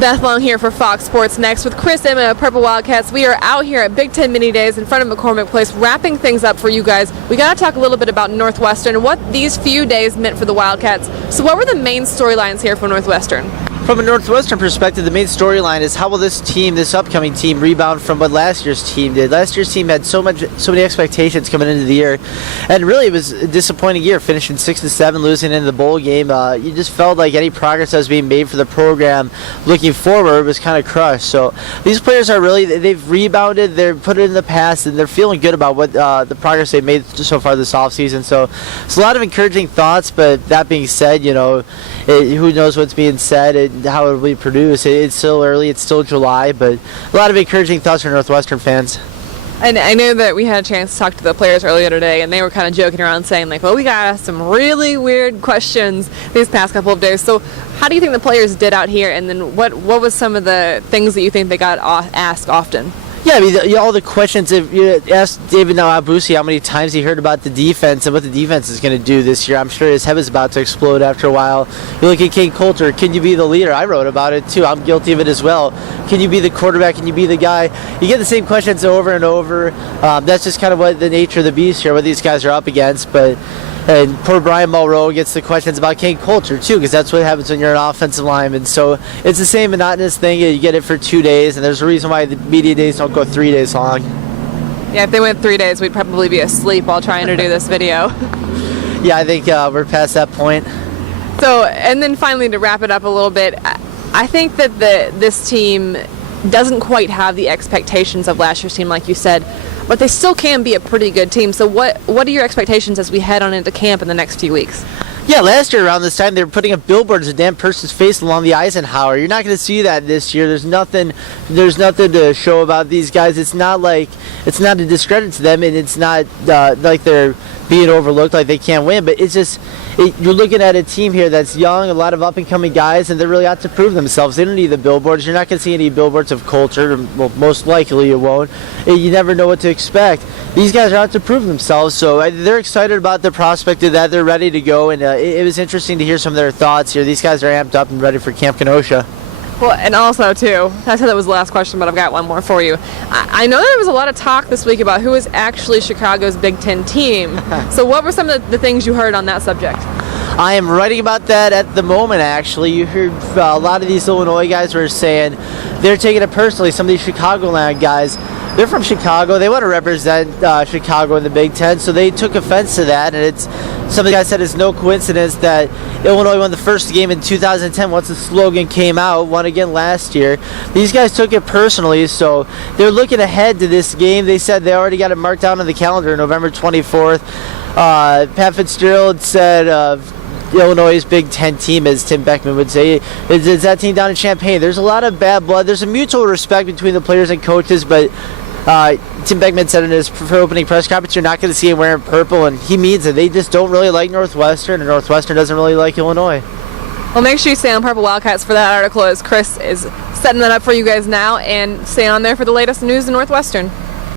Beth Long here for Fox Sports Next with Chris Emma of Purple Wildcats. We are out here at Big Ten Mini Days in front of McCormick Place wrapping things up for you guys. We got to talk a little bit about Northwestern and what these few days meant for the Wildcats. So what were the main storylines here for Northwestern? From a Northwestern perspective, the main storyline is how will this upcoming team, rebound from what last year's team did. Last year's team had so many expectations coming into the year, and really it was a disappointing year, finishing 6-7, losing in the bowl game. You just felt like any progress that was being made for the program looking forward was kind of crushed. So these players they've rebounded, they're put it in the past, and they're feeling good about what the progress they've made so far this offseason. So it's a lot of encouraging thoughts, but that being said, who knows what's being said and how it will be produced. It's still early, it's still July, but a lot of encouraging thoughts for Northwestern fans. And I know that we had a chance to talk to the players earlier today, and they were kind of joking around saying, we got asked some really weird questions these past couple of days. So how do you think the players did out here, and then what was some of the things that you think they got asked often? Yeah, I mean, all the questions. If you ask David Nawabusi how many times he heard about the defense and what the defense is going to do this year, I'm sure his head was about to explode after a while. You look at Kane Coulter, can you be the leader? I wrote about it too. I'm guilty of it as well. Can you be the quarterback? Can you be the guy? You get the same questions over and over. That's just kind of what the nature of the beast here, what these guys are up against. And poor Brian Mulrow gets the questions about Kane Coulter too, because that's what happens when you're an offensive lineman. So it's the same monotonous thing. You get it for 2 days, and there's a reason why the media days don't go 3 days long. Yeah, if they went 3 days, we'd probably be asleep while trying to do this video. Yeah, I think we're past that point. So, and then finally to wrap it up a little bit, I think that this team doesn't quite have the expectations of last year's team, like you said, but they still can be a pretty good team. So what are your expectations as we head on into camp in the next few weeks? Yeah, last year around this time they were putting up billboards of Dan Person's face along the Eisenhower. You're not going to see that this year. There's nothing to show about these guys. It's not a discredit to them, and it's not like they're being overlooked, like they can't win. But it's just you're looking at a team here that's young, a lot of up-and-coming guys, and they're really out to prove themselves. They don't need the billboards. You're not going to see any billboards of Coulter. Well, most likely you won't. You never know what to expect. These guys are out to prove themselves, so they're excited about the prospect of that. They're ready to go, and it was interesting to hear some of their thoughts here. These guys are amped up and ready for Camp Kenosha. Well, and also, too, I said that was the last question, but I've got one more for you. I know there was a lot of talk this week about who is actually Chicago's Big Ten team. So what were some of the things you heard on that subject? I am writing about that at the moment, actually. You heard a lot of these Illinois guys were saying they're taking it personally. Some of these Chicagoland guys, they're from Chicago. They want to represent Chicago in the Big Ten, so they took offense to that. And some of the guys said it's no coincidence that Illinois won the first game in 2010 once the slogan came out, won again last year. These guys took it personally, so they're looking ahead to this game. They said they already got it marked down on the calendar, November 24th. Pat Fitzgerald said Illinois' Big Ten team, as Tim Beckman would say, is that team down in Champaign. There's a lot of bad blood. There's a mutual respect between the players and coaches, but Tim Beckman said in his opening press conference, you're not going to see him wearing purple, and he means it. They just don't really like Northwestern, and Northwestern doesn't really like Illinois. Well, make sure you stay on Purple Wildcats for that article, as Chris is setting that up for you guys now, and stay on there for the latest news in Northwestern.